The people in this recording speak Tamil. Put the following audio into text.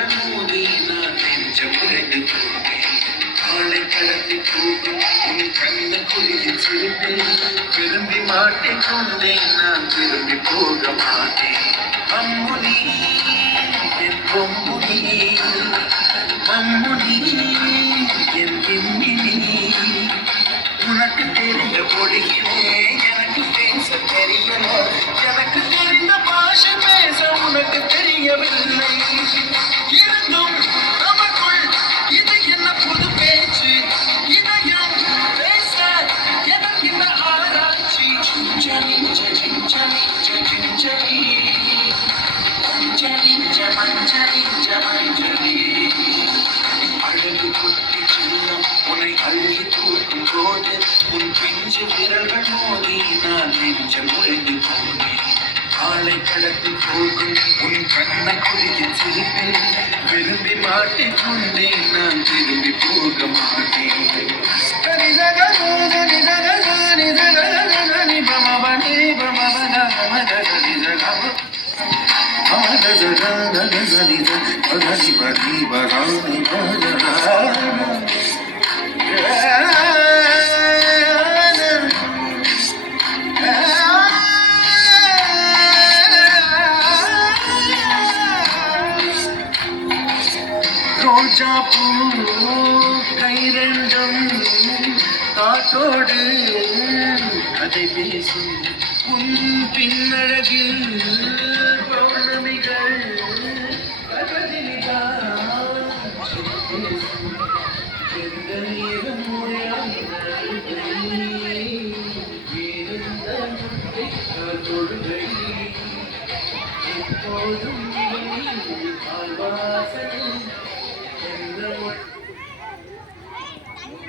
விரல்கள் மோதி நான் நெஞ்சம் உடைந்து போனேன். காலை கடத்தி போகும் உன் கண்ண குழியில் சிரிப்பேன். விரும்பி மாட்டிக்கொண்டேன் நான் திரும்பி போக மாட்டேன். அம்முனி என் பொம்முனி, அம்முனி என் விம்மினி. உனக்கு தெரிந்த பொடியிலே எனக்கு பேச தெரியல. எனக்கு தெரிந்த பாஷை பேச உனக்கு தெரியவில்லை. இருந்தும் நமக்குள் இது என்ன புது பேச்சு? இதயம் பேச எனக்கு இந்த ஆராய்ச்சி. Gingelly gingelly gingelly மஞ்சளி மஞ்சளி மஞ்சளி. அழகு குட்டி சின்னம் உன்னை அள்ளி தூக்கும் போது உன் பிஞ்சு விரல்கள் மோதி நான் நெஞ்சம் உடைந்து போனேன். காலை கடத்தி போகும் உன் கண்ண குழியில் சிரிப்பேன். விரும்பி மாட்டிக்கொண்டேன் நான் திரும்பி போக மாட்டேன். ரோஜா பூ கை ரெண்டும் காற்றோடு கதை பேசும் உன் பின்னழகில் பௌர்ணமிகள் எப்போதும்